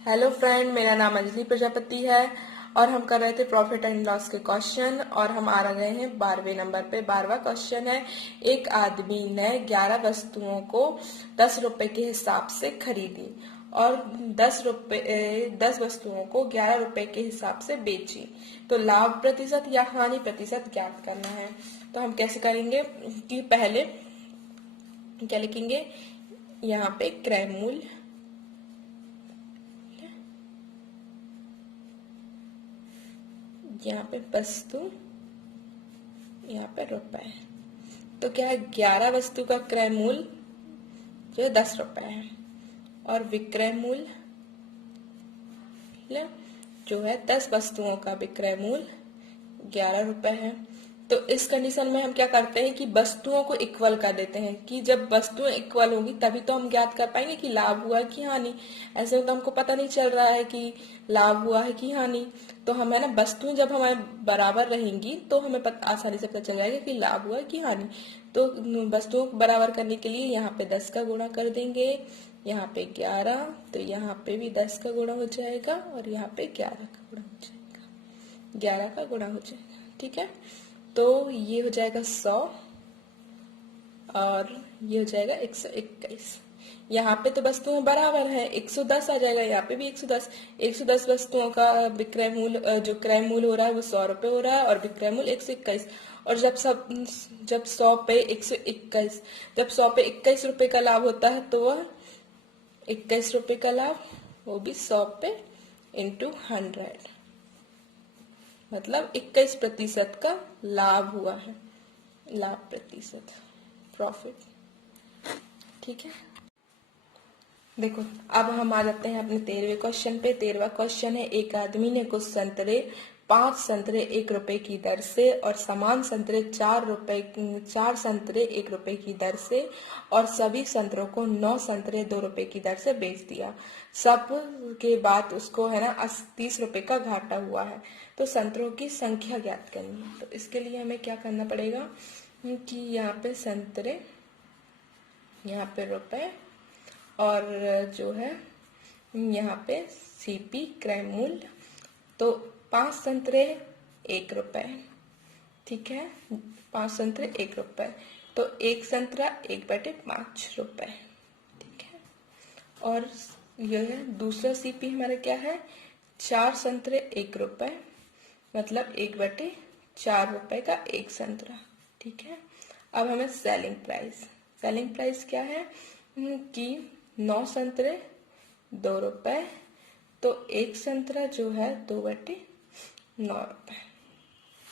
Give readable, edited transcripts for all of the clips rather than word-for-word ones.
Hello friend, मेरा नाम अंजलि प्रजापति है और हम कर रहे थे प्रॉफिट एंड लॉस के क्वेश्चन और हम आ गए हैं 12वें नंबर पे। 12वां क्वेश्चन है, एक आदमी ने 11 वस्तुओं को 10 रुपए के हिसाब से खरीदी और 10 वस्तुओं को 11 रुपए के हिसाब से बेची, तो लाभ प्रतिशत या हानि प्रतिशत ज्ञात करना है। तो हम कैसे करेंगे कि पहले क्या लिखेंगे, यहाँ पे क्रय मूल्य, यहाँ पे वस्तु, यहाँ पे रुपए। तो क्या है, 11 वस्तु का क्रय मूल्य जो है 10 रुपए है और विक्रय मूल्य जो है 10 वस्तुओं का विक्रय मूल्य 11 रुपए है। तो इस कंडीशन में हम क्या करते हैं कि वस्तुओं को इक्वल कर देते हैं कि जब वस्तुएं इक्वल होगी तभी तो हम ज्ञात कर पाएंगे कि लाभ हुआ है कि हानि। ऐसे में तो हमको पता नहीं चल रहा है कि लाभ हुआ है कि हानि। तो हमें ना वस्तुएं जब हमारे बराबर रहेंगी तो हमें आसानी से पता चल जाएगा कि लाभ हुआ है कि हानि। तो वस्तुओं को बराबर करने के लिए यहाँ पे 10 का गुणा कर देंगे, यहाँ पे 11, तो यहाँ पे भी 10 का गुणा हो जाएगा और यहाँ पे 11 का गुणा हो जाएगा, 11 का गुणा हो जाएगा। ठीक है, तो ये हो जाएगा 100 और ये हो जाएगा 121। यहाँ पे तो वस्तुएं बराबर है, 110 आ जाएगा, यहाँ पे भी 110। 110 वस्तुओं का विक्रय मूल्य जो क्रय मूल्य हो रहा है वो 100 रुपए हो रहा है और विक्रय मूल्य 121। और जब 100 पे 121, जब 100 पे 21 रुपए का लाभ होता है तो वह 21 रुपए का लाभ, वो भी 100 पे इंटू 100, मतलब 21% का लाभ हुआ है, लाभ प्रतिशत, प्रॉफिट। ठीक है, देखो अब हम आ जाते हैं अपने 13वें क्वेश्चन पे। 13वां क्वेश्चन है, एक आदमी ने कुछ संतरे 5 संतरे 1 रुपए की दर से और समान संतरे 4 संतरे 1 रुपए की दर से और सभी संतरों को 9 संतरे 2 रुपए की दर से बेच दिया। सब के बाद उसको है ना 30 रुपए का घाटा हुआ है। तो संतरों की संख्या ज्ञात करनी है। तो इसके लिए हमें क्या करना पड़ेगा कि यहाँ पे संतरे, यहाँ पे रुपए और जो है यहाँ पे सीपी क्रय मूल्य। तो 5 संतरे 1 रुपए, ठीक है, 5 संतरे 1 रुपए, तो 1 संतरा 1/5 रुपए। ठीक है, और यह है दूसरा सीपी हमारा क्या है, 4 संतरे 1 रुपए, मतलब 1/4 रुपए का 1 संतरा। ठीक है, अब हमें सेलिंग प्राइस क्या है कि 9 संतरे 2 रुपए, तो 1 संतरा जो है 2/9 रुपए।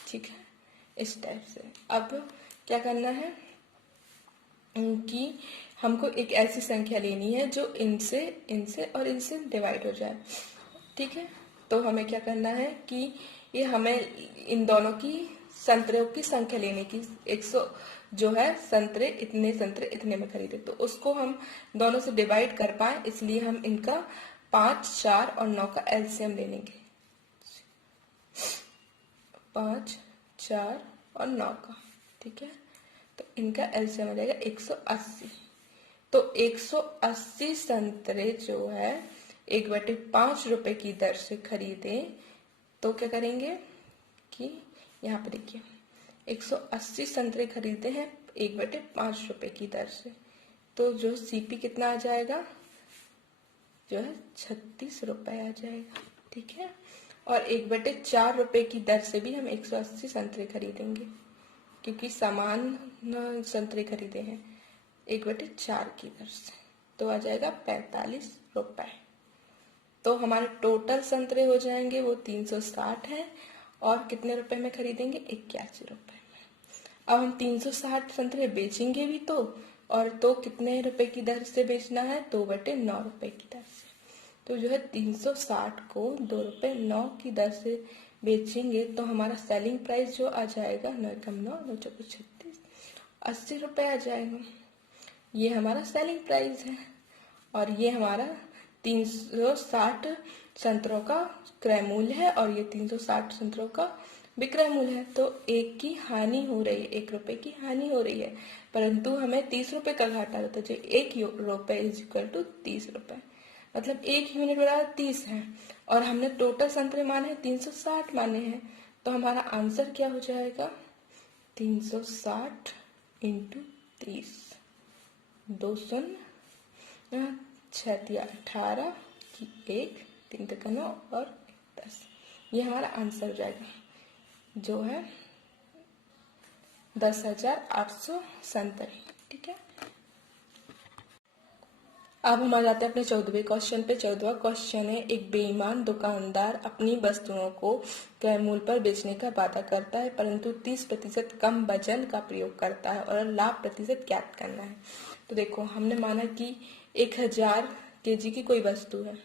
ठीक है, इस टाइप से। अब क्या करना है कि हमको एक ऐसी संख्या लेनी है जो इनसे और इनसे डिवाइड हो जाए। ठीक है, तो हमें क्या करना है कि ये हमें इन दोनों की संतरों की संख्या लेने की, 100 जो है संतरे इतने में खरीदे, तो उसको हम दोनों से डिवाइड कर पाए, इसलिए हम इनका 5, 4 और 9 का एलसीएम ले लेंगे। 5, 4 और 9 का, ठीक है, तो इनका एलसीएम हो जाएगा 180। तो 180 संतरे जो है 1/5 रुपए की दर से खरीदे, तो क्या करेंगे कि यहाँ पे देखिए 180 संतरे खरीदे हैं 1/5 रुपए की दर से, तो जो सीपी कितना आ जाएगा, जो है 36 रुपए आ जाएगा। ठीक है, और 1/4 रुपए की दर से भी हम 180 संतरे खरीदेंगे क्योंकि समान संतरे खरीदे हैं 1/4 की दर से, तो आ जाएगा 45 रुपए। तो हमारे टोटल संतरे हो जाएंगे वो 360 है और कितने रुपए में खरीदेंगे, 81 रुपए में। अब हम 360 संतरे बेचेंगे भी और तो कितने रुपए की दर से बेचना है, 2/9 रुपए की दर से। तो जो है 360 को 2/9 की दर से बेचेंगे तो हमारा सेलिंग प्राइस जो आ जाएगा 9 80 रुपए आ जाएगा। ये हमारा सेलिंग प्राइस है और ये हमारा 360 संतरों का क्रय मूल्य है और ये 360 संतरों का विक्रय मूल्य है। तो 1 की हानि हो रही है, 1 रुपए की हानि हो रही है, परंतु हमें 30 रुपए का घाटा होता है। 1 रुपए इज इक्वल टू 30 रुपए। मतलब 1 यूनिट बराबर 30 है और हमने टोटल संतरे माने हैं 360 माने हैं। तो हमारा आंसर क्या हो जाएगा? 360 इंटू 30, 2 शून्य, 6 18 की 1, 3 का 9 और 10। ये हमारा आंसर हो जाएगा जो है 10,800 संतरे। ठीक है, अब हम आ जाते हैं अपने 14वें क्वेश्चन पे। 14वां क्वेश्चन है, एक बेईमान दुकानदार अपनी वस्तुओं को क्रय मूल्य पर बेचने का वादा करता है परंतु 30% कम वजन का प्रयोग करता है और लाभ प्रतिशत ज्ञात करना है। तो देखो, हमने माना कि 1000 केजी की कोई वस्तु है।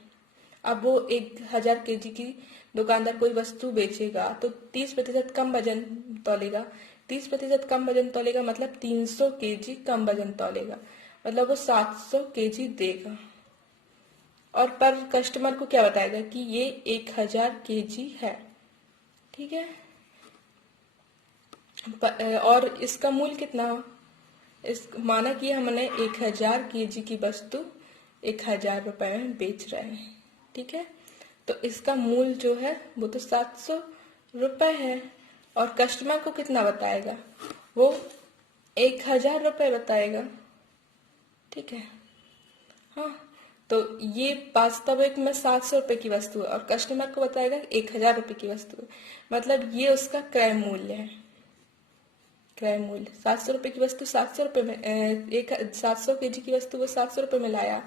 अब वो 1000 केजी की दुकानदार कोई वस्तु बेचेगा तो 30% कम वजन तौलेगा। 30% कम वजन तौलेगा मतलब 300 केजी कम वजन तौलेगा, मतलब वो 700 केजी देगा। और पर कस्टमर को क्या बताएगा कि ये 1000 केजी है। ठीक है, और इसका मूल्य कितना हो? इस माना कि हमने 1000 केजी की वस्तु 1000 रुपए में बेच रहे हैं। ठीक है, तो इसका मूल्य जो है वो तो 700 रुपए है और कस्टमर को कितना बताएगा? वो 1000 रुपए बताएगा। ठीक है, हाँ, तो ये वास्तविक में 700 रुपए की वस्तु है और कस्टमर को बताएगा 1000 रुपए की वस्तु है, मतलब ये उसका क्रय मूल्य है। क्रय मूल्य 700 रुपए की वस्तु 700 रुपए में, 700 केजी की वस्तु वो 700 रुपए में लाया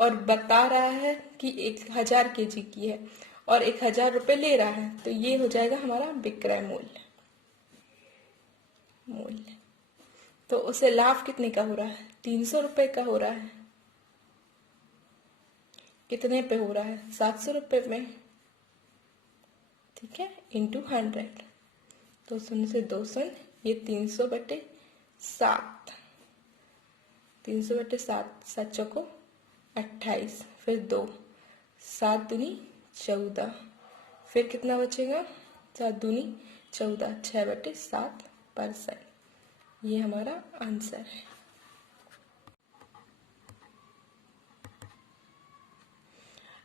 और बता रहा है कि 1000 केजी की है और 1000 रुपए ले रहा है, तो ये हो जाएगा हमारा विक्रय मूल्य। तो उसे लाभ कितने का हो रहा है? 300 रुपए का हो रहा है। कितने पे हो रहा है? 700 रुपए में। ठीक है, इंटू 100, तो 0 से 2 शून्य, ये 300/7, 300/7, 7 चौको 28, फिर 2, 7 दूनी 14, फिर कितना बचेगा? 7 दूनी 14, 6/7%। ये हमारा आंसर है।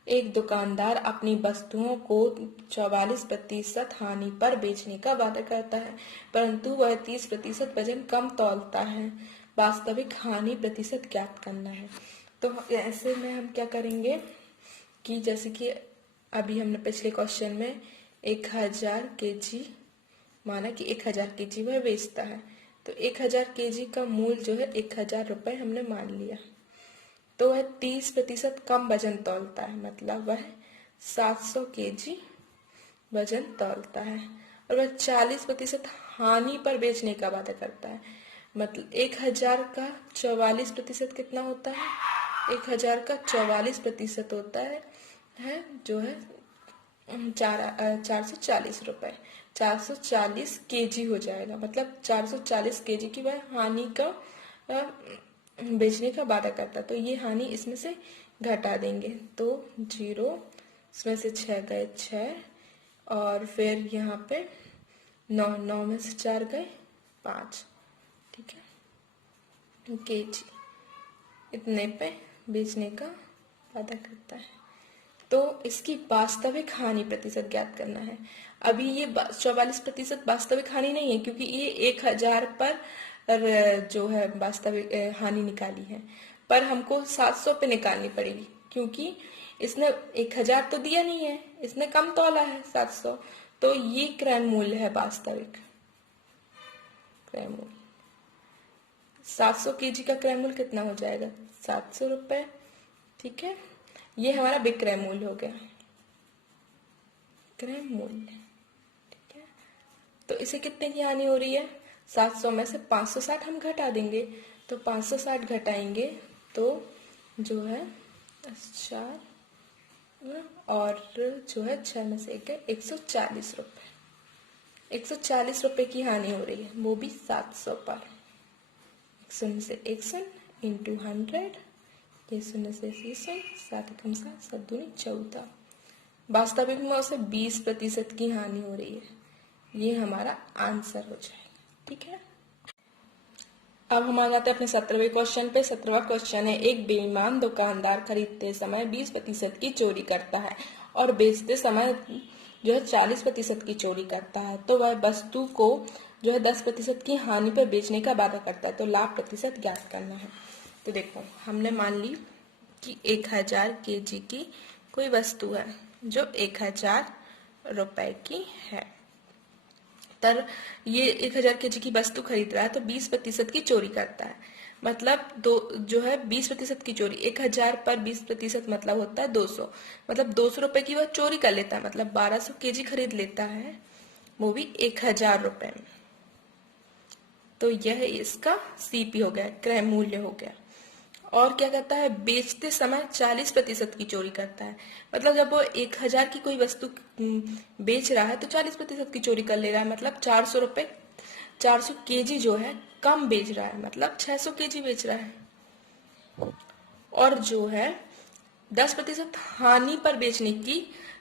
एक दुकानदार अपनी वस्तुओं को 44% हानि पर बेचने का वादा करता है परंतु वह 30% वजन कम तौलता है। वास्तविक हानि प्रतिशत ज्ञात करना है। तो ऐसे में हम क्या करेंगे कि जैसे कि अभी हमने पिछले क्वेश्चन में 1000 केजी माना कि 1000 केजी वह बेचता है, तो 1000 केजी का मूल्य जो है 1000 रुपए हमने मान लिया, तो वह 30% कम वजन तौलता है, मतलब वह 700 केजी वजन तौलता है और वह 40% हानि पर बेचने का वादा करता है। मतलब 1000 का 44% कितना होता है? 1000 का 44% होता है जो है 440 रुपए। 440 केजी हो जाएगा, मतलब 440 केजी की वह हानि का बेचने का वादा करता, तो ये हानि इसमें से घटा देंगे, तो 0, इसमें से 6 गए 6 और फिर यहाँ पे 9, 9 में से 4 गए 5। ठीक है, केजी इतने पे बेचने का वादा करता है। तो इसकी वास्तविक हानि प्रतिशत ज्ञात करना है। अभी ये 44% वास्तविक हानि नहीं है क्योंकि ये 1000 पर जो है वास्तविक हानि निकाली है, पर हमको 700 पे निकालनी पड़ेगी क्योंकि इसने 1000 तो दिया नहीं है, इसने कम तौला है 700, तो ये क्रय मूल्य है वास्तविक क्रय मूल्य। 700 केजी का क्रय मूल्य कितना हो जाएगा? 700 रुपए। ठीक है, ये हमारा विक्रय मूल्य हो गया, क्रय मूल्य। ठीक है, तो इसे कितने की हानि हो रही है? 700 में से 560 हम घटा देंगे, तो 560 घटाएंगे तो जो है 4 और जो है 6 में से 140 रुपए। 140 रुपए की हानि हो रही है, वो भी 700 पर। 0 से 1 शून्य इंटू 100, ये 0 से 7, 7 एकम 7, 7 दूनी 14। वास्तविक में उसे 20% की हानि हो रही है। ये हमारा आंसर हो जाएगा। ठीक है, अब हम आ जाते हैं अपने 17वें क्वेश्चन पे। 17वां क्वेश्चन है, एक बेईमान दुकानदार खरीदते समय 20% की चोरी करता है और बेचते समय जो है 40% की चोरी करता है, तो वह वस्तु को जो है 10% की हानि पर बेचने का वादा करता है, तो लाभ प्रतिशत ज्ञात करना है। तो देखो, हमने मान ली कि 1000 kg की कोई वस्तु है जो 1000 रुपए की है। तर ये 1000 kg की वस्तु खरीद रहा है तो 20% की चोरी करता है, मतलब दो जो है 20% की चोरी, 1000 पर 20% मतलब होता है 200, मतलब 200 रुपए की वह चोरी कर लेता है, मतलब 1200 kg खरीद लेता है, वो भी 1000 रुपए में। तो यह इसका सीपी हो गया, क्रय मूल्य हो गया। और क्या कहता है, बेचते समय 40% की चोरी करता है, मतलब जब वो 1000 की कोई वस्तु बेच रहा है तो 40% की चोरी कर ले रहा है, मतलब 400 रुपए 400 kg जो है कम बेच रहा है, मतलब 600 kg बेच रहा है। और जो है 10% हानि पर बेचने की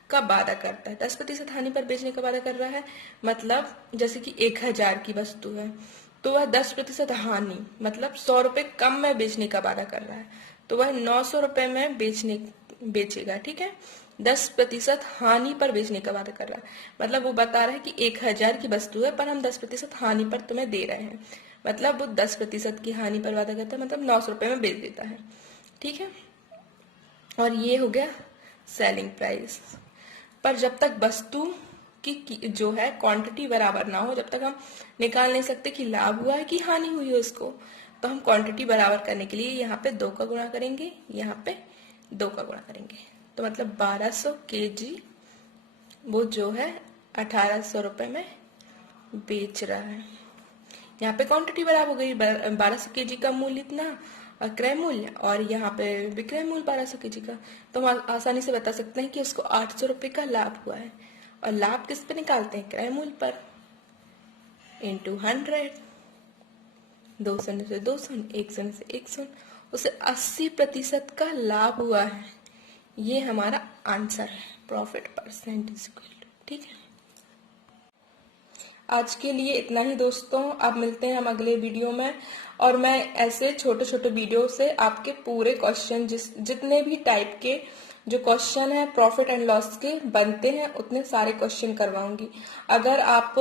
का वादा करता है, 10% हानि पर बेचने का वादा कर रहा है, मतलब जैसे कि 1000 की वस्तु है तो वह 10% हानि मतलब 100 रुपए कम में बेचने का वादा कर रहा है, तो वह 900 रुपए में बेचेगा, ठीक है। 10% हानि पर बेचने का वादा कर रहा है, मतलब वो बता रहा है कि 1000 की वस्तु है पर हम 10% हानि पर तुम्हें दे रहे हैं, मतलब वो 10% की हानि पर वादा करता है, मतलब 900 रुपए में बेच देता है, ठीक है। और ये हो गया सेलिंग प्राइस। पर जब तक वस्तु की जो है क्वांटिटी बराबर ना हो, जब तक हम निकाल नहीं सकते कि लाभ हुआ है कि हानि हुई है उसको, तो हम क्वांटिटी बराबर करने के लिए यहाँ पे 2 का गुणा करेंगे, यहाँ पे 2 का गुणा करेंगे, तो मतलब 1200 kg वो जो है 1800 रुपए में बेच रहा है। यहाँ पे क्वांटिटी बराबर हो गई, 1200 kg का मूल्य इतना और क्रय मूल्य, और यहाँ पे विक्रय मूल्य 1200 kg का, तो हम आसानी से बता सकते हैं कि उसको 800 रुपए का लाभ हुआ है। और लाभ किस पे निकालते हैं, क्रय मूल्य पर, इंटू 100, 2 शून्य से 2 शून्य, 1 शून्य से 1 शून्य, उसे 80% का लाभ हुआ है। ये हमारा आंसर है, प्रॉफिट परसेंटेज, ठीक है। आज के लिए इतना ही दोस्तों, अब मिलते हैं हम अगले वीडियो में, और मैं ऐसे छोटे छोटे वीडियो से आपके पूरे क्वेश्चन जितने भी टाइप के जो क्वेश्चन है प्रॉफिट एंड लॉस के बनते हैं उतने सारे क्वेश्चन करवाऊंगी। अगर आप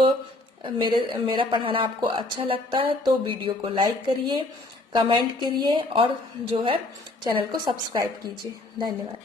मेरा पढ़ाना आपको अच्छा लगता है तो वीडियो को लाइक करिए, कमेंट करिए और जो है चैनल को सब्सक्राइब कीजिए। धन्यवाद।